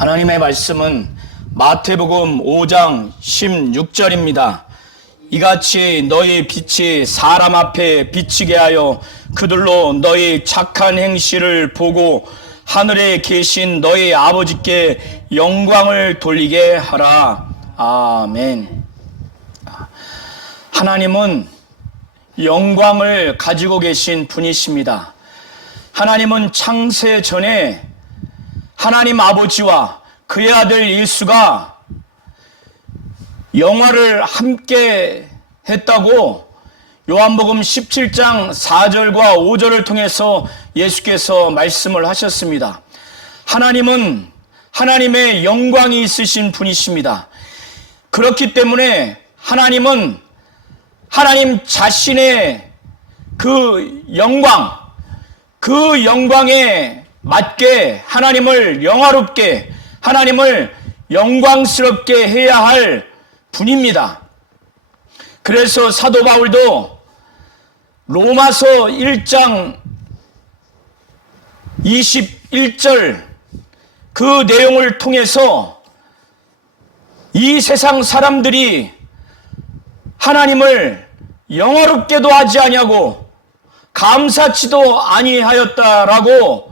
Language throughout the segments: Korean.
하나님의 말씀은 마태복음 5장 16절입니다. 이같이 너희 빛이 사람 앞에 비치게 하여 그들로 너희 착한 행실을 보고 하늘에 계신 너희 아버지께 영광을 돌리게 하라. 아멘. 하나님은 영광을 가지고 계신 분이십니다. 하나님은 창세 전에 하나님 아버지와 그의 아들 예수가 영화를 함께 했다고 요한복음 17장 4절과 5절을 통해서 예수께서 말씀을 하셨습니다. 하나님은 하나님의 영광이 있으신 분이십니다. 그렇기 때문에 하나님은 하나님 자신의 그 영광에 맞게 하나님을 영화롭게, 하나님을 영광스럽게 해야 할 분입니다. 그래서 사도 바울도 로마서 1장 21절 그 내용을 통해서 이 세상 사람들이 하나님을 영화롭게도 하지 아니하고 감사치도 아니하였다라고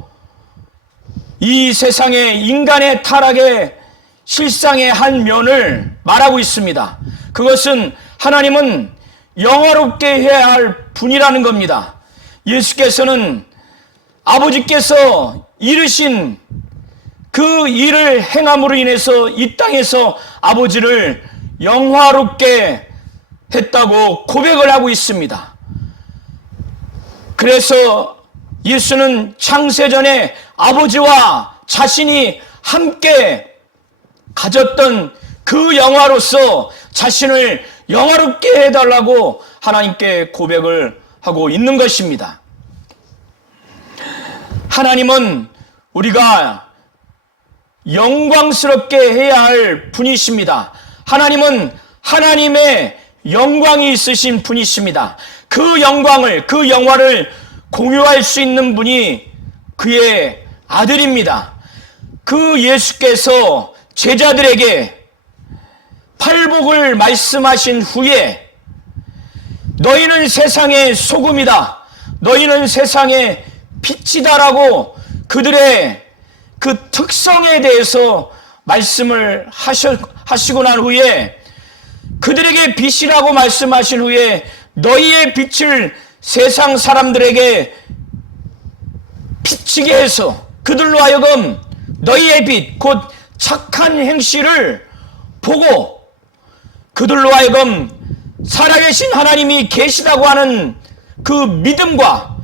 이 세상의 인간의 타락의 실상의 한 면을 말하고 있습니다. 그것은 하나님은 영화롭게 해야 할 분이라는 겁니다. 예수께서는 아버지께서 이르신 그 일을 행함으로 인해서 이 땅에서 아버지를 영화롭게 했다고 고백을 하고 있습니다. 그래서 예수는 창세전에 아버지와 자신이 함께 가졌던 그 영화로서 자신을 영화롭게 해달라고 하나님께 고백을 하고 있는 것입니다. 하나님은 우리가 영광스럽게 해야 할 분이십니다. 하나님은 하나님의 영광이 있으신 분이십니다. 그 영화를 공유할 수 있는 분이 그의 아들입니다. 그 예수께서 제자들에게 팔복을 말씀하신 후에 너희는 세상의 소금이다, 너희는 세상의 빛이다라고 그들의 그 특성에 대해서 말씀을 하시고 난 후에 그들에게 빛이라고 말씀하신 후에 너희의 빛을 세상 사람들에게 비치게 해서 그들로 하여금 너희의 빛, 곧 착한 행실을 보고 그들로 하여금 살아계신 하나님이 계시다고 하는 그 믿음과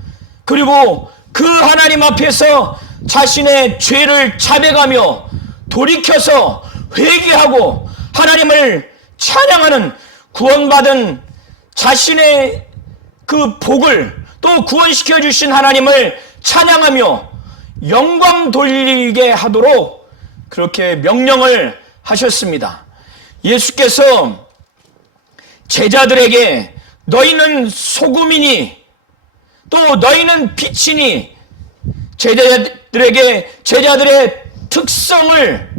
그리고 그 하나님 앞에서 자신의 죄를 자백하며 돌이켜서 회개하고 하나님을 찬양하는 구원받은 자신의 그 복을 또 구원시켜 주신 하나님을 찬양하며 영광 돌리게 하도록 그렇게 명령을 하셨습니다. 예수께서 제자들에게 너희는 소금이니 또 너희는 빛이니 제자들의 특성을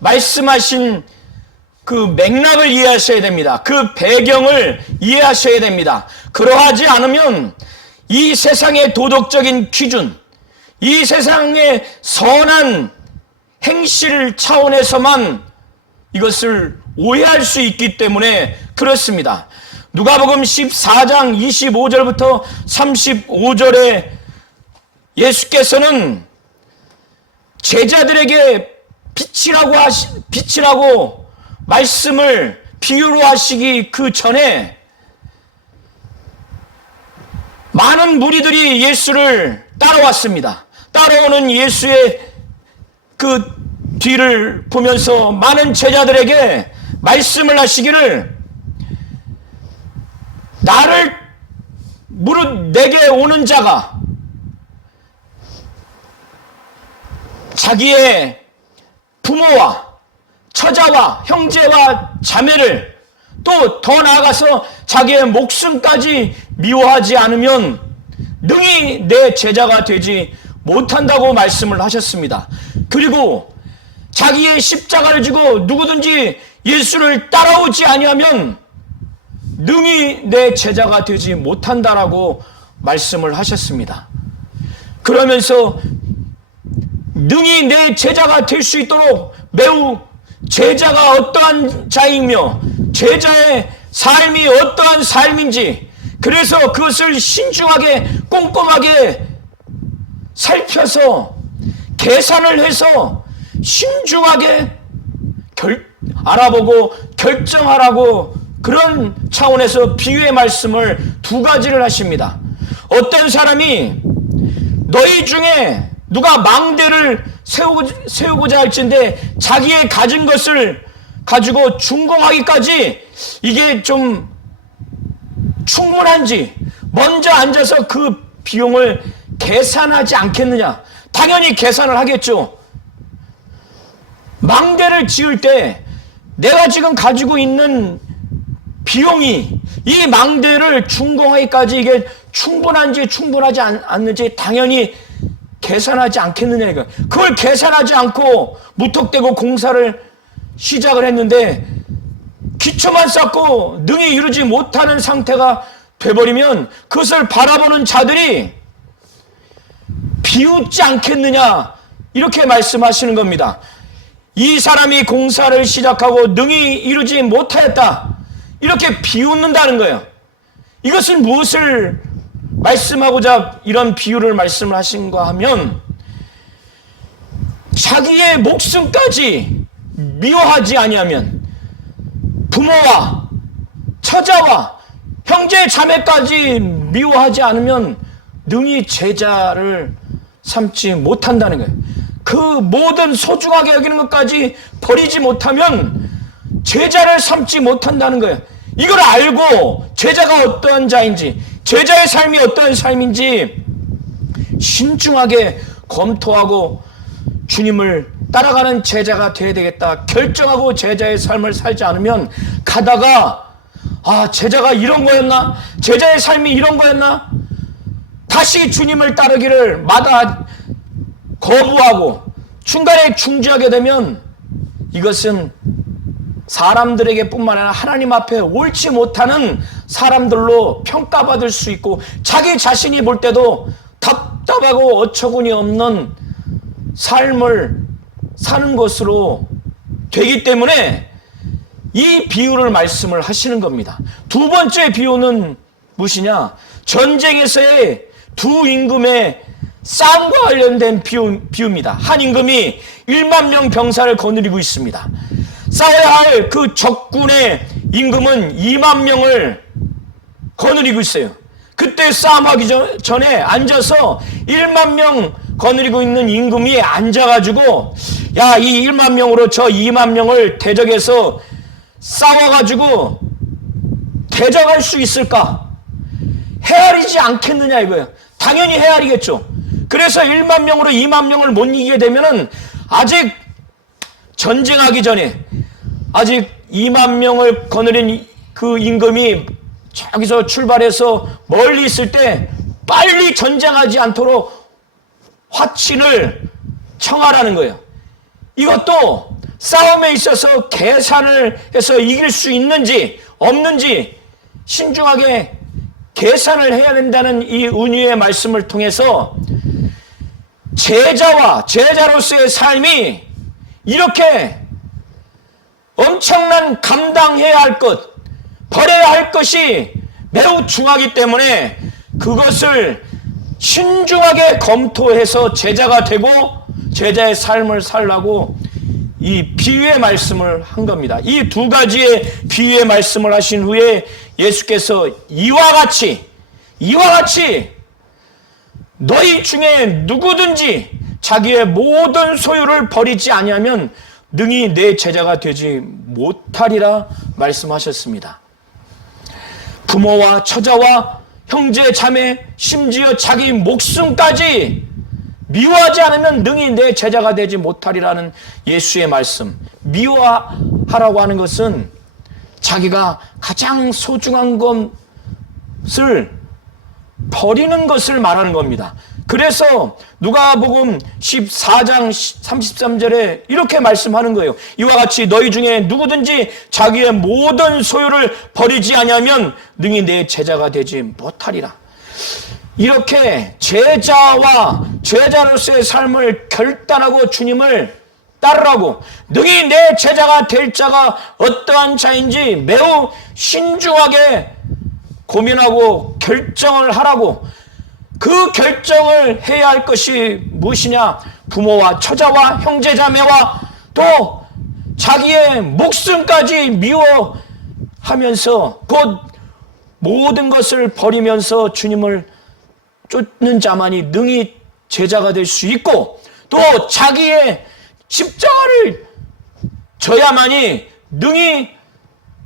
말씀하신 그 맥락을 이해하셔야 됩니다. 그 배경을 이해하셔야 됩니다. 그러하지 않으면 이 세상의 도덕적인 기준, 이 세상의 선한 행실 차원에서만 이것을 오해할 수 있기 때문에 그렇습니다. 누가복음 14장 25절부터 35절에 예수께서는 제자들에게 빛이라고 말씀을 비유로 하시기 그 전에 많은 무리들이 예수를 따라왔습니다. 따라오는 예수의 그 뒤를 보면서 많은 제자들에게 말씀을 하시기를 내게 오는 자가 자기의 부모와 처자와 형제와 자매를 또 더 나아가서 자기의 목숨까지 미워하지 않으면 능히 내 제자가 되지 못한다고 말씀을 하셨습니다. 그리고 자기의 십자가를 지고 누구든지 예수를 따라오지 아니하면 능히 내 제자가 되지 못한다라고 말씀을 하셨습니다. 그러면서 능히 내 제자가 될 수 있도록 매우 제자가 어떠한 자이며 제자의 삶이 어떠한 삶인지, 그래서 그것을 신중하게 꼼꼼하게 살펴서 계산을 해서 신중하게 알아보고 결정하라고, 그런 차원에서 비유의 말씀을 두 가지를 하십니다. 어떤 사람이 너희 중에 누가 망대를 세우고자 할진대 자기의 가진 것을 가지고 준공하기까지 이게 좀 충분한지 먼저 앉아서 그 비용을 계산하지 않겠느냐? 당연히 계산을 하겠죠. 망대를 지을 때 내가 지금 가지고 있는 비용이 이 망대를 준공하기까지 이게 충분한지 충분하지 않는지 당연히 계산하지 않겠느냐. 그걸 계산하지 않고 무턱대고 공사를 시작을 했는데 기초만 쌓고 능히 이루지 못하는 상태가 돼버리면 그것을 바라보는 자들이 비웃지 않겠느냐, 이렇게 말씀하시는 겁니다. 이 사람이 공사를 시작하고 능히 이루지 못하였다, 이렇게 비웃는다는 거예요. 이것은 무엇을 말씀하고자 이런 비유를 말씀을 하신가 하면, 자기의 목숨까지 미워하지 아니하면, 부모와 처자와 형제 자매까지 미워하지 않으면 능히 제자를 삼지 못한다는 거예요. 그 모든 소중하게 여기는 것까지 버리지 못하면 제자를 삼지 못한다는 거예요. 이걸 알고 제자가 어떠한 자인지, 제자의 삶이 어떠한 삶인지 신중하게 검토하고 주님을 따라가는 제자가 되어야 되겠다 결정하고 제자의 삶을 살지 않으면 가다가 제자가 이런 거였나? 제자의 삶이 이런 거였나? 다시 주님을 따르기를 마다 거부하고 중간에 중지하게 되면 이것은 사람들에게 뿐만 아니라 하나님 앞에 옳지 못하는 사람들로 평가받을 수 있고 자기 자신이 볼 때도 답답하고 어처구니 없는 삶을 사는 것으로 되기 때문에 이 비유를 말씀을 하시는 겁니다. 두 번째 비유는 무엇이냐? 전쟁에서의 두 임금의 싸움과 관련된 비유입니다. 한 임금이 1만 명 병사를 거느리고 있습니다. 싸워야 할 그 적군의 임금은 2만 명을 거느리고 있어요. 그때 싸움하기 전에 앉아서 1만 명 거느리고 있는 임금이 앉아가지고 이 1만 명으로 저 2만 명을 대적해서 싸워가지고 대적할 수 있을까? 헤아리지 않겠느냐 이거예요. 당연히 헤아리겠죠. 그래서 1만 명으로 2만 명을 못 이기게 되면은 아직 전쟁하기 전에 아직 2만 명을 거느린 그 임금이 저기서 출발해서 멀리 있을 때 빨리 전쟁하지 않도록 화친을 청하라는 거예요. 이것도 싸움에 있어서 계산을 해서 이길 수 있는지 없는지 신중하게 계산을 해야 된다는 이 은유의 말씀을 통해서 제자와 제자로서의 삶이 이렇게 엄청난 감당해야 할 것, 버려야 할 것이 매우 중하기 때문에 그것을 신중하게 검토해서 제자가 되고 제자의 삶을 살라고 이 비유의 말씀을 한 겁니다. 이 두 가지의 비유의 말씀을 하신 후에 예수께서 이와 같이 너희 중에 누구든지 자기의 모든 소유를 버리지 아니하면 능히 내 제자가 되지 못하리라 말씀하셨습니다. 부모와 처자와 형제 자매 심지어 자기 목숨까지 미워하지 않으면 능히 내 제자가 되지 못하리라는 예수의 말씀. 미워하라고 하는 것은 자기가 가장 소중한 것을 버리는 것을 말하는 겁니다. 그래서 누가복음 14장 33절에 이렇게 말씀하는 거예요. 이와 같이 너희 중에 누구든지 자기의 모든 소유를 버리지 아니하면 능히 내 제자가 되지 못하리라. 이렇게 제자와 제자로서의 삶을 결단하고 주님을 따르라고, 능히 내 제자가 될 자가 어떠한 자인지 매우 신중하게 고민하고 결정을 하라고. 그 결정을 해야 할 것이 무엇이냐? 부모와 처자와 형제자매와 또 자기의 목숨까지 미워하면서 곧 모든 것을 버리면서 주님을 쫓는 자만이 능히 제자가 될 수 있고, 또 자기의 십자가를 져야만이 능히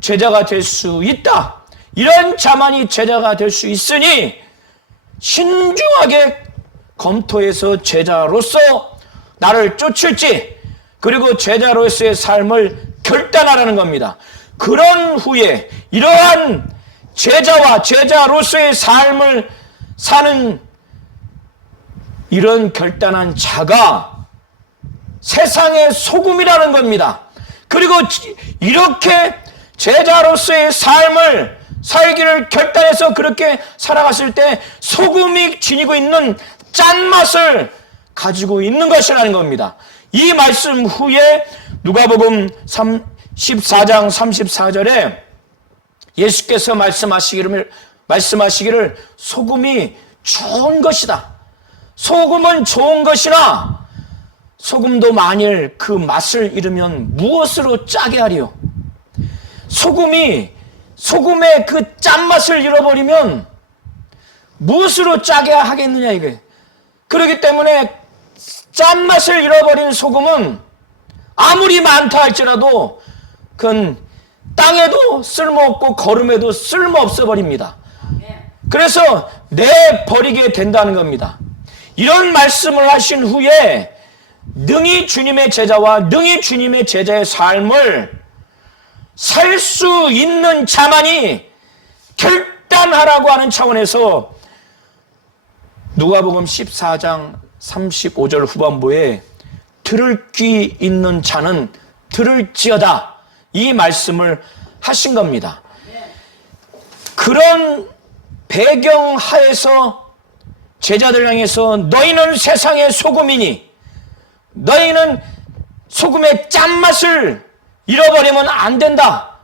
제자가 될 수 있다. 이런 자만이 제자가 될 수 있으니 신중하게 검토해서 제자로서 나를 쫓을지, 그리고 제자로서의 삶을 결단하라는 겁니다. 그런 후에 이러한 제자와 제자로서의 삶을 사는 이런 결단한 자가 세상의 소금이라는 겁니다. 그리고 이렇게 제자로서의 삶을 살기를 결단해서 그렇게 살아갔을 때 소금이 지니고 있는 짠맛을 가지고 있는 것이라는 겁니다. 이 말씀 후에 누가복음 14장 34절에 예수께서 말씀하시기를 소금이 좋은 것이다. 소금은 좋은 것이나 소금도 만일 그 맛을 잃으면 무엇으로 짜게 하리요? 소금의 그 짠맛을 잃어버리면 무엇으로 짜게 하겠느냐 이게. 그렇기 때문에 짠맛을 잃어버린 소금은 아무리 많다 할지라도 그건 땅에도 쓸모없고 거름에도 쓸모없어 버립니다. 그래서 내버리게 된다는 겁니다. 이런 말씀을 하신 후에 능히 주님의 제자와 능히 주님의 제자의 삶을 살 수 있는 자만이 결단하라고 하는 차원에서 누가복음 14장 35절 후반부에 들을 귀 있는 자는 들을지어다, 이 말씀을 하신 겁니다. 그런 배경 하에서 제자들 향해서 너희는 세상의 소금이니 너희는 소금의 짠맛을 잃어버리면 안 된다,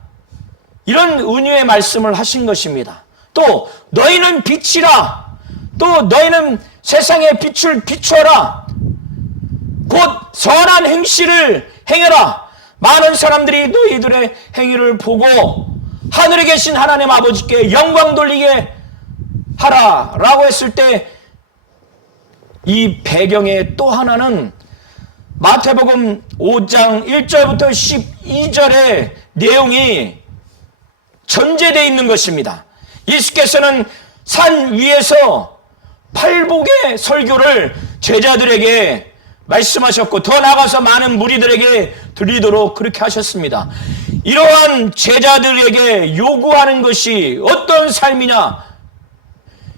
이런 은유의 말씀을 하신 것입니다. 또 너희는 빛이라, 또 너희는 세상의 빛을 비추어라, 곧 선한 행실을 행해라. 많은 사람들이 너희들의 행위를 보고 하늘에 계신 하나님 아버지께 영광 돌리게 하라 라고 했을 때, 이 배경의 또 하나는 마태복음 5장 1절부터 12절의 내용이 전제되어 있는 것입니다. 예수께서는 산 위에서 팔복의 설교를 제자들에게 말씀하셨고 더 나아가서 많은 무리들에게 들리도록 그렇게 하셨습니다. 이러한 제자들에게 요구하는 것이 어떤 삶이냐?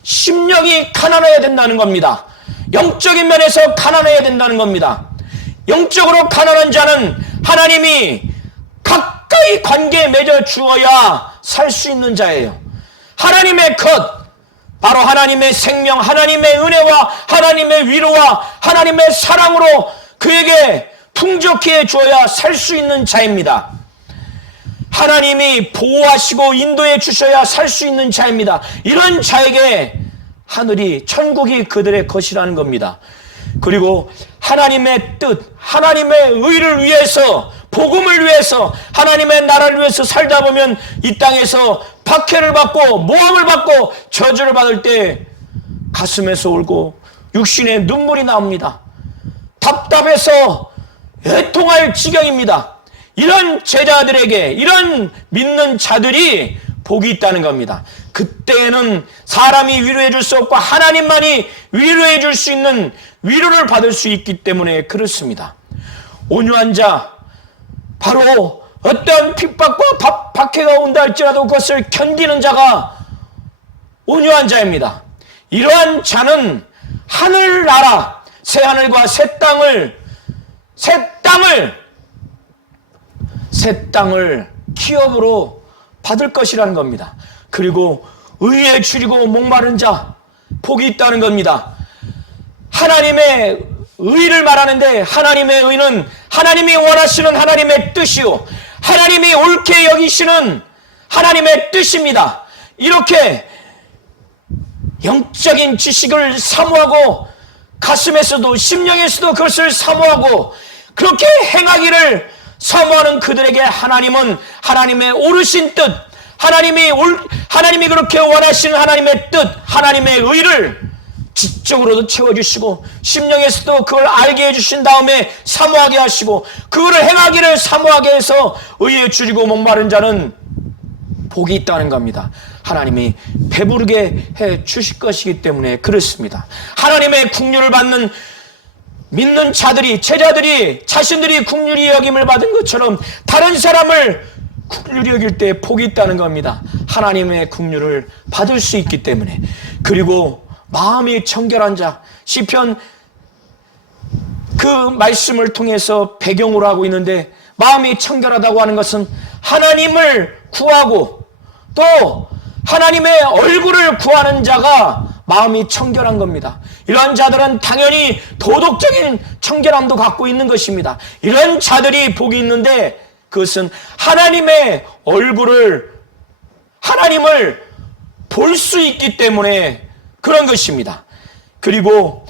심령이 가난해야 된다는 겁니다. 영적인 면에서 가난해야 된다는 겁니다. 영적으로 가난한 자는 하나님이 가까이 관계에 맺어 주어야 살 수 있는 자예요. 하나님의 것, 바로 하나님의 생명, 하나님의 은혜와 하나님의 위로와 하나님의 사랑으로 그에게 풍족히 해주어야 살 수 있는 자입니다. 하나님이 보호하시고 인도해 주셔야 살 수 있는 자입니다. 이런 자에게 하늘이, 천국이 그들의 것이라는 겁니다. 그리고 하나님의 뜻, 하나님의 의를 위해서, 복음을 위해서, 하나님의 나라를 위해서 살다 보면 이 땅에서 박해를 받고 모함을 받고 저주를 받을 때 가슴에서 울고 육신에 눈물이 나옵니다. 답답해서 애통할 지경입니다. 이런 제자들에게, 이런 믿는 자들이 복이 있다는 겁니다. 그때에는 사람이 위로해 줄 수 없고 하나님만이 위로해 줄 수 있는 위로를 받을 수 있기 때문에 그렇습니다. 온유한 자, 바로 어떤 핍박과 박해가 온다 할지라도 그것을 견디는 자가 온유한 자입니다. 이러한 자는 하늘나라, 새하늘과 새 땅을 기업으로 받을 것이라는 겁니다. 그리고 의에 줄이고 목마른 자, 복이 있다는 겁니다. 하나님의 의를 말하는데, 하나님의 의는 하나님이 원하시는 하나님의 뜻이요, 하나님이 옳게 여기시는 하나님의 뜻입니다. 이렇게 영적인 지식을 사모하고 가슴에서도 심령에서도 그것을 사모하고 그렇게 행하기를 사모하는 그들에게 하나님은 하나님의 오르신 뜻, 하나님이 그렇게 원하시는 하나님의 뜻, 하나님의 의를 지적으로도 채워주시고 심령에서도 그걸 알게 해주신 다음에 사모하게 하시고 그거를 행하기를 사모하게 해서 의에 줄이고 목마른 자는 복이 있다는 겁니다. 하나님이 배부르게 해 주실 것이기 때문에 그렇습니다. 하나님의 긍휼을 받는 믿는 자들이, 제자들이 자신들이 긍휼히 여김을 받은 것처럼 다른 사람을 긍휼히 여길 때 복이 있다는 겁니다. 하나님의 긍휼을 받을 수 있기 때문에. 그리고 마음이 청결한 자, 시편 그 말씀을 통해서 배경으로 하고 있는데, 마음이 청결하다고 하는 것은 하나님을 구하고 또 하나님의 얼굴을 구하는 자가 마음이 청결한 겁니다. 이런 자들은 당연히 도덕적인 청결함도 갖고 있는 것입니다. 이런 자들이 복이 있는데, 그것은 하나님의 얼굴을, 하나님을 볼 수 있기 때문에 그런 것입니다. 그리고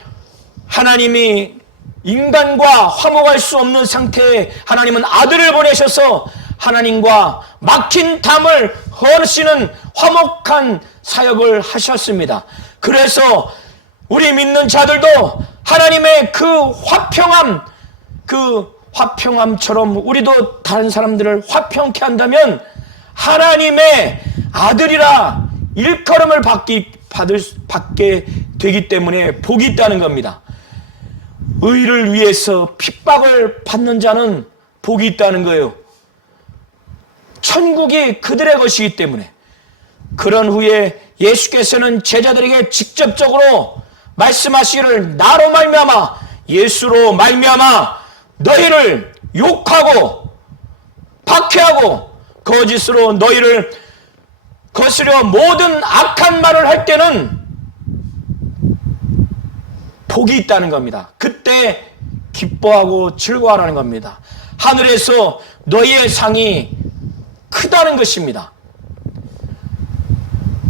하나님이 인간과 화목할 수 없는 상태에 하나님은 아들을 보내셔서 하나님과 막힌 담을 허시는 화목한 사역을 하셨습니다. 그래서 우리 믿는 자들도 하나님의 그 화평함처럼 우리도 다른 사람들을 화평케 한다면 하나님의 아들이라 일컬음을 받게 되기 때문에 복이 있다는 겁니다. 의를 위해서 핍박을 받는 자는 복이 있다는 거예요. 천국이 그들의 것이기 때문에. 그런 후에 예수께서는 제자들에게 직접적으로 말씀하시기를, 나로 말미암아, 예수로 말미암아 너희를 욕하고 박해하고 거짓으로 너희를 거스려 모든 악한 말을 할 때는 복이 있다는 겁니다. 그때 기뻐하고 즐거워하라는 겁니다. 하늘에서 너희의 상이 크다는 것입니다.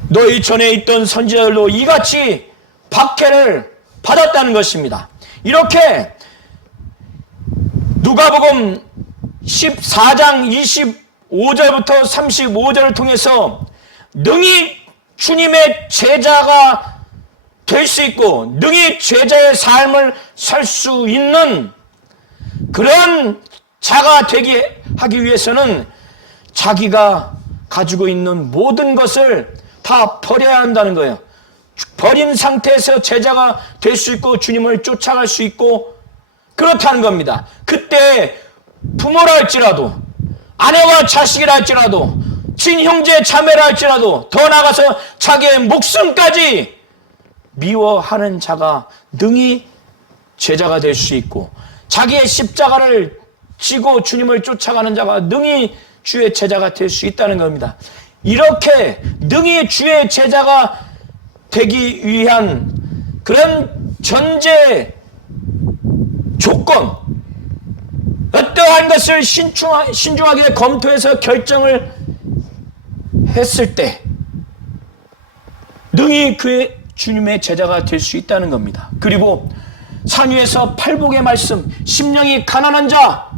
너희 전에 있던 선지자들도 이같이 박해를 받았다는 것입니다. 이렇게 누가복음 14장 25절부터 35절을 통해서 능히 주님의 제자가 될 수 있고 능히 제자의 삶을 살 수 있는 그런 자가 되게 하기 위해서는 자기가 가지고 있는 모든 것을 다 버려야 한다는 거예요. 버린 상태에서 제자가 될 수 있고 주님을 쫓아갈 수 있고 그렇다는 겁니다. 그때 부모라 할지라도, 아내와 자식이라 할지라도, 친형제 자매라 할지라도, 더 나아가서 자기의 목숨까지 미워하는 자가 능히 제자가 될 수 있고, 자기의 십자가를 지고 주님을 쫓아가는 자가 능히 주의 제자가 될 수 있다는 겁니다. 이렇게 능히 주의 제자가 되기 위한 그런 전제 조건, 어떠한 것을 신중하게 검토해서 결정을 했을 때 능히 그의 주님의 제자가 될 수 있다는 겁니다. 그리고 산 위에서 팔복의 말씀, 심령이 가난한 자,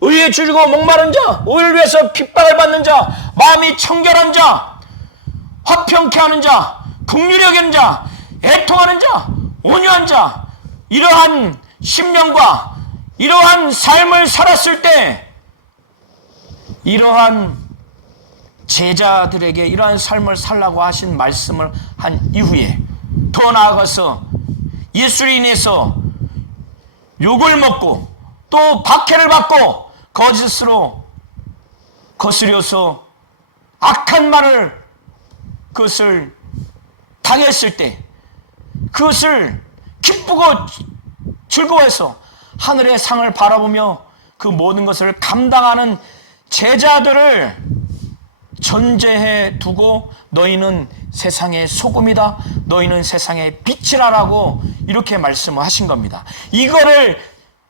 의에 줄이고 목마른 자, 의를 위해서 핍박을 받는 자, 마음이 청결한 자, 화평케 하는 자, 긍휼히 여기는 자, 애통하는 자, 온유한 자, 이러한 심령과 이러한 삶을 살았을 때 이러한 제자들에게 이러한 삶을 살라고 하신 말씀을 한 이후에 더 나아가서 예수로 인해서 욕을 먹고 또 박해를 받고 거짓으로 거스려서 악한 말을 그것을 당했을 때 그것을 기쁘고 즐거워해서 하늘의 상을 바라보며 그 모든 것을 감당하는 제자들을 전제해 두고 너희는 세상의 소금이다, 너희는 세상의 빛이라라고 이렇게 말씀을 하신 겁니다. 이거를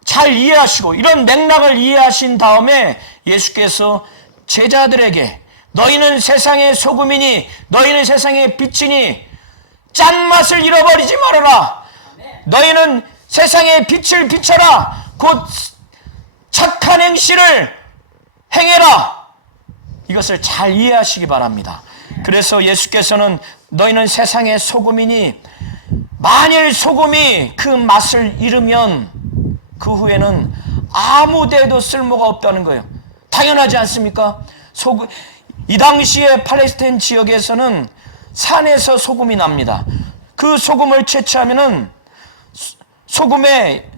잘 이해하시고 이런 맥락을 이해하신 다음에 예수께서 제자들에게 너희는 세상의 소금이니 너희는 세상의 빛이니 짠맛을 잃어버리지 말아라. 너희는 세상의 빛을 비춰라. 곧 착한 행실을 행해라. 이것을 잘 이해하시기 바랍니다. 그래서 예수께서는 너희는 세상의 소금이니 만일 소금이 그 맛을 잃으면 그 후에는 아무 데에도 쓸모가 없다는 거예요. 당연하지 않습니까? 이 당시에 팔레스타인 지역에서는 산에서 소금이 납니다. 그 소금을 채취하면은 소금에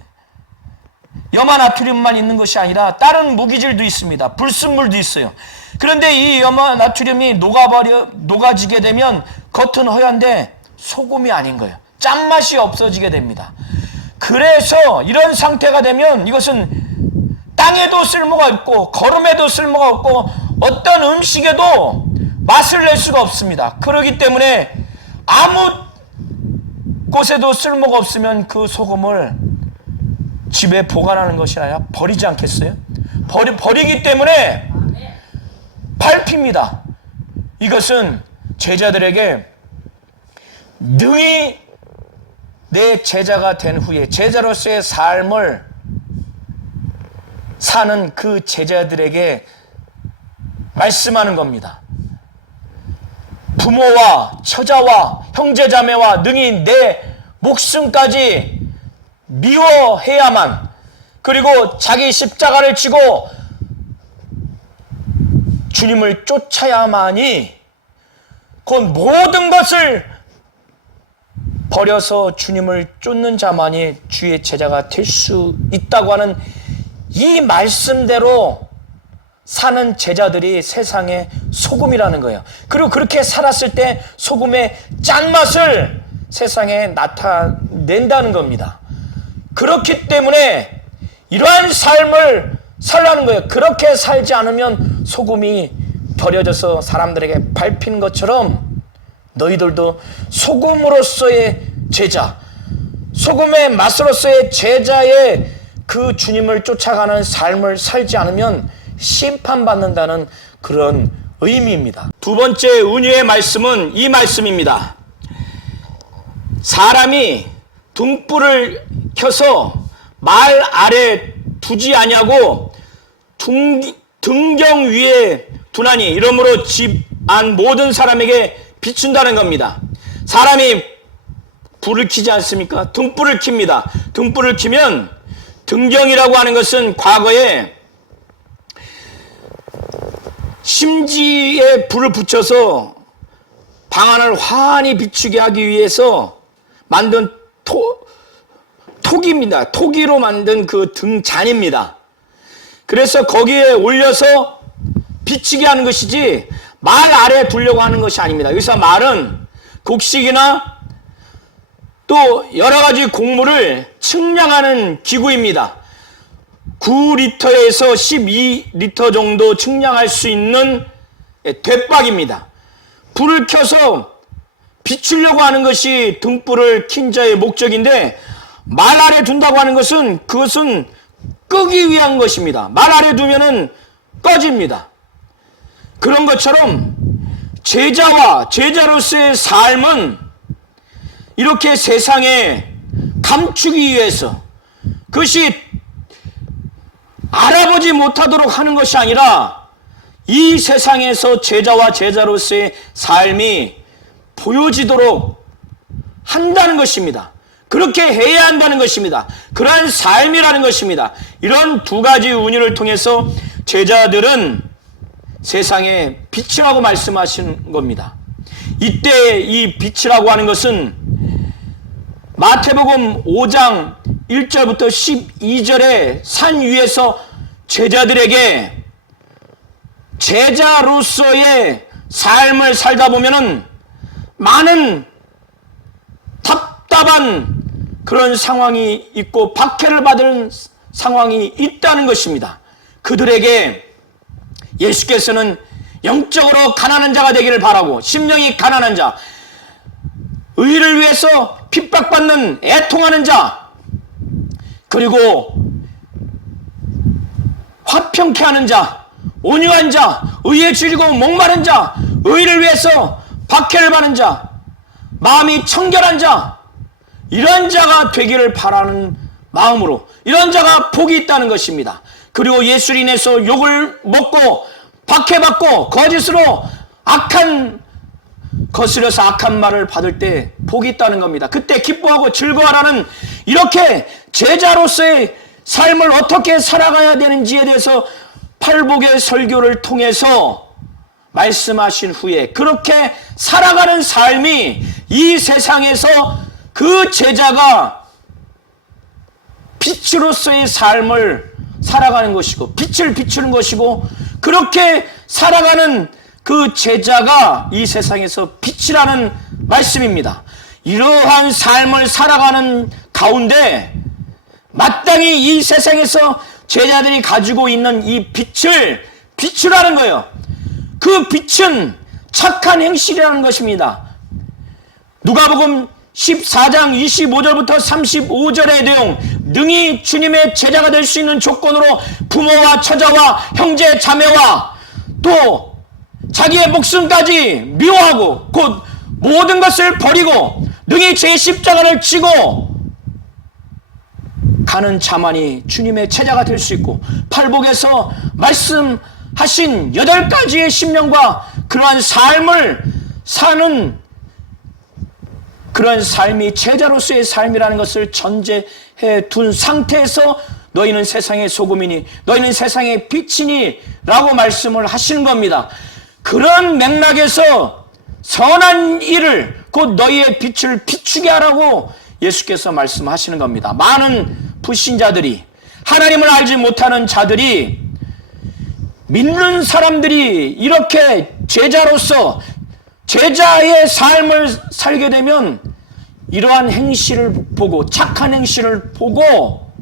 염화나트륨만 있는 것이 아니라 다른 무기질도 있습니다. 불순물도 있어요. 그런데 이 염화나트륨이 녹아지게 되면 겉은 허연데 소금이 아닌 거예요. 짠맛이 없어지게 됩니다. 그래서 이런 상태가 되면 이것은 땅에도 쓸모가 없고 거름에도 쓸모가 없고 어떤 음식에도 맛을 낼 수가 없습니다. 그렇기 때문에 아무 곳에도 쓸모가 없으면 그 소금을 집에 보관하는 것이 아니라 버리지 않겠어요? 버리기 때문에 밟힙니다. 이것은 제자들에게 능히 내 제자가 된 후에 제자로서의 삶을 사는 그 제자들에게 말씀하는 겁니다. 부모와 처자와 형제자매와 능히 내 목숨까지 미워해야만, 그리고 자기 십자가를 지고 주님을 쫓아야만이 곧 모든 것을 버려서 주님을 쫓는 자만이 주의 제자가 될 수 있다고 하는 이 말씀대로 사는 제자들이 세상의 소금이라는 거예요. 그리고 그렇게 살았을 때 소금의 짠맛을 세상에 나타낸다는 겁니다. 그렇기 때문에 이러한 삶을 살라는 거예요. 그렇게 살지 않으면 소금이 버려져서 사람들에게 밟히는 것처럼 너희들도 소금으로서의 제자, 소금의 맛으로서의 제자의 그 주님을 쫓아가는 삶을 살지 않으면 심판받는다는 그런 의미입니다. 두 번째 은유의 말씀은 이 말씀입니다. 사람이 등불을 켜서 말 아래 두지 아니하고 등경 위에 두나니 이러므로 집 안 모든 사람에게 비춘다는 겁니다. 사람이 불을 켜지 않습니까? 등불을 켭니다. 등불을 켜면 등경이라고 하는 것은 과거에 심지에 불을 붙여서 방안을 환히 비추게 하기 위해서 만든 토기입니다. 토기로 만든 그 등잔입니다. 그래서 거기에 올려서 비치게 하는 것이지 말 아래에 두려고 하는 것이 아닙니다. 여기서 말은 곡식이나 또 여러 가지 곡물을 측량하는 기구입니다. 9리터에서 12리터 정도 측량할 수 있는 대박입니다. 불을 켜서 비추려고 하는 것이 등불을 킨 자의 목적인데 말 아래 둔다고 하는 것은 그것은 끄기 위한 것입니다. 말 아래 두면은 꺼집니다. 그런 것처럼 제자와 제자로서의 삶은 이렇게 세상에 감추기 위해서 그것이 알아보지 못하도록 하는 것이 아니라 이 세상에서 제자와 제자로서의 삶이 보여지도록 한다는 것입니다. 그렇게 해야 한다는 것입니다. 그러한 삶이라는 것입니다. 이런 두 가지 은유를 통해서 제자들은 세상의 빛이라고 말씀하시는 겁니다. 이때 이 빛이라고 하는 것은 마태복음 5장 1절부터 12절에 산 위에서 제자들에게 제자로서의 삶을 살다 보면은 많은 답답한 그런 상황이 있고 박해를 받은 상황이 있다는 것입니다. 그들에게 예수께서는 영적으로 가난한 자가 되기를 바라고, 심령이 가난한 자, 의를 위해서 핍박받는 애통하는 자, 그리고 화평케 하는 자, 온유한 자, 의에 줄이고 목마른 자, 의를 위해서 박해를 받는 자, 마음이 청결한 자, 이런 자가 되기를 바라는 마음으로, 이런 자가 복이 있다는 것입니다. 그리고 예수로 인해서 욕을 먹고 박해받고 거짓으로 거스려서 악한 말을 받을 때 복이 있다는 겁니다. 그때 기뻐하고 즐거워하라는, 이렇게 제자로서의 삶을 어떻게 살아가야 되는지에 대해서 팔복의 설교를 통해서 말씀하신 후에 그렇게 살아가는 삶이 이 세상에서 그 제자가 빛으로서의 삶을 살아가는 것이고, 빛을 비추는 것이고, 그렇게 살아가는 그 제자가 이 세상에서 빛이라는 말씀입니다. 이러한 삶을 살아가는 가운데 마땅히 이 세상에서 제자들이 가지고 있는 이 빛을 비추라는 거예요. 그 빛은 착한 행실이라는 것입니다. 누가복음 14장 25절부터 35절의 내용, 능히 주님의 제자가 될 수 있는 조건으로 부모와 처자와 형제 자매와 또 자기의 목숨까지 미워하고 곧 모든 것을 버리고 능히 제 십자가를 지고 가는 자만이 주님의 제자가 될 수 있고, 팔복에서 말씀하신 8가지의 심령과 그러한 삶을 사는 그런 삶이 제자로서의 삶이라는 것을 전제해 둔 상태에서 너희는 세상의 소금이니 너희는 세상의 빛이니 라고 말씀을 하시는 겁니다. 그런 맥락에서 선한 일을, 곧 너희의 빛을 비추게 하라고 예수께서 말씀하시는 겁니다. 많은 불신자들이, 하나님을 알지 못하는 자들이, 믿는 사람들이 이렇게 제자로서 제자의 삶을 살게 되면 이러한 행실을 보고, 착한 행실을 보고,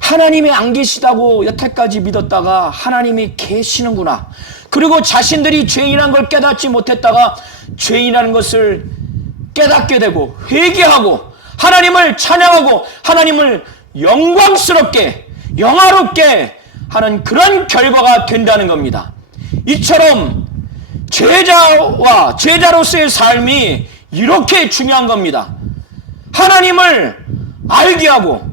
하나님이 안 계시다고 여태까지 믿었다가 하나님이 계시는구나, 그리고 자신들이 죄인이라는 걸 깨닫지 못했다가 죄인이라는 것을 깨닫게 되고 회개하고 하나님을 찬양하고 하나님을 영광스럽게 영화롭게 하는 그런 결과가 된다는 겁니다. 이처럼 제자와 제자로서의 삶이 이렇게 중요한 겁니다. 하나님을 알게 하고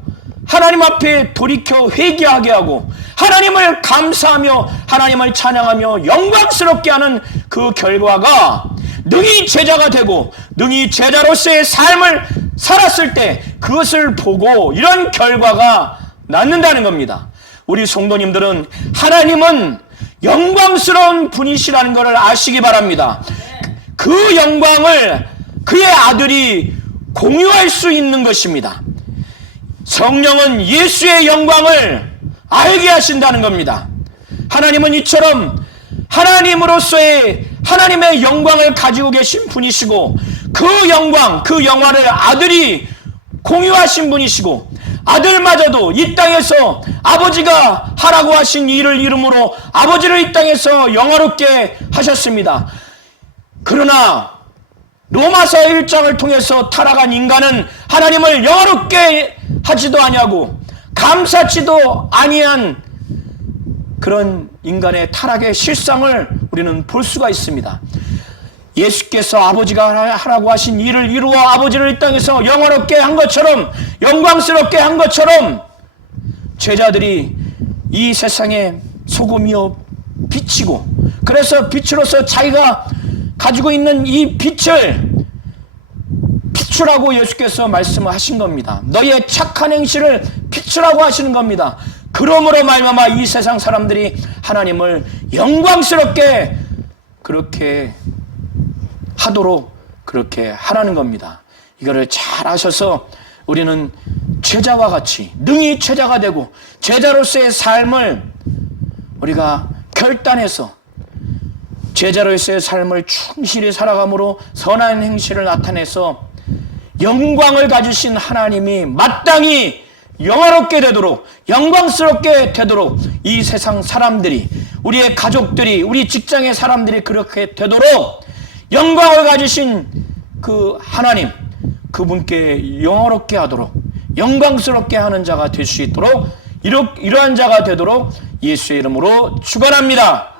하나님 앞에 돌이켜 회개하게 하고 하나님을 감사하며 하나님을 찬양하며 영광스럽게 하는 그 결과가 능히 제자가 되고 능히 제자로서의 삶을 살았을 때 그것을 보고 이런 결과가 낳는다는 겁니다. 우리 성도님들은 하나님은 영광스러운 분이시라는 것을 아시기 바랍니다. 그 영광을 그의 아들이 공유할 수 있는 것입니다. 성령은 예수의 영광을 알게 하신다는 겁니다. 하나님은 이처럼 하나님으로서의 하나님의 영광을 가지고 계신 분이시고 그 영광, 그 영화를 아들이 공유하신 분이시고 아들마저도 이 땅에서 아버지가 하라고 하신 일을 이름으로 아버지를 이 땅에서 영화롭게 하셨습니다. 그러나 로마서 1장을 통해서 타락한 인간은 하나님을 영화롭게 하지도 아니하고 감사치도 아니한 그런 인간의 타락의 실상을 우리는 볼 수가 있습니다. 예수께서 아버지가 하라고 하신 일을 이루어 아버지를 이 땅에서 영화롭게 한 것처럼 영광스럽게 한 것처럼 제자들이 이 세상에 소금이요 빛이고 그래서 빛으로서 자기가 가지고 있는 이 빛을 비추라고 예수께서 말씀을 하신 겁니다. 너희의 착한 행실을 비추라고 하시는 겁니다. 그러므로 말미암아 이 세상 사람들이 하나님을 영광스럽게 그렇게 하도록 그렇게 하라는 겁니다. 이거를 잘 아셔서 우리는 제자와 같이 능히 제자가 되고 제자로서의 삶을 우리가 결단해서 제자로서의 삶을 충실히 살아감으로 선한 행실을 나타내서 영광을 가지신 하나님이 마땅히 영화롭게 되도록, 영광스럽게 되도록 이 세상 사람들이, 우리의 가족들이, 우리 직장의 사람들이 그렇게 되도록 영광을 가지신 그 하나님, 그분께 영화롭게 하도록, 영광스럽게 하는 자가 될 수 있도록, 이러한 자가 되도록 예수의 이름으로 축원합니다.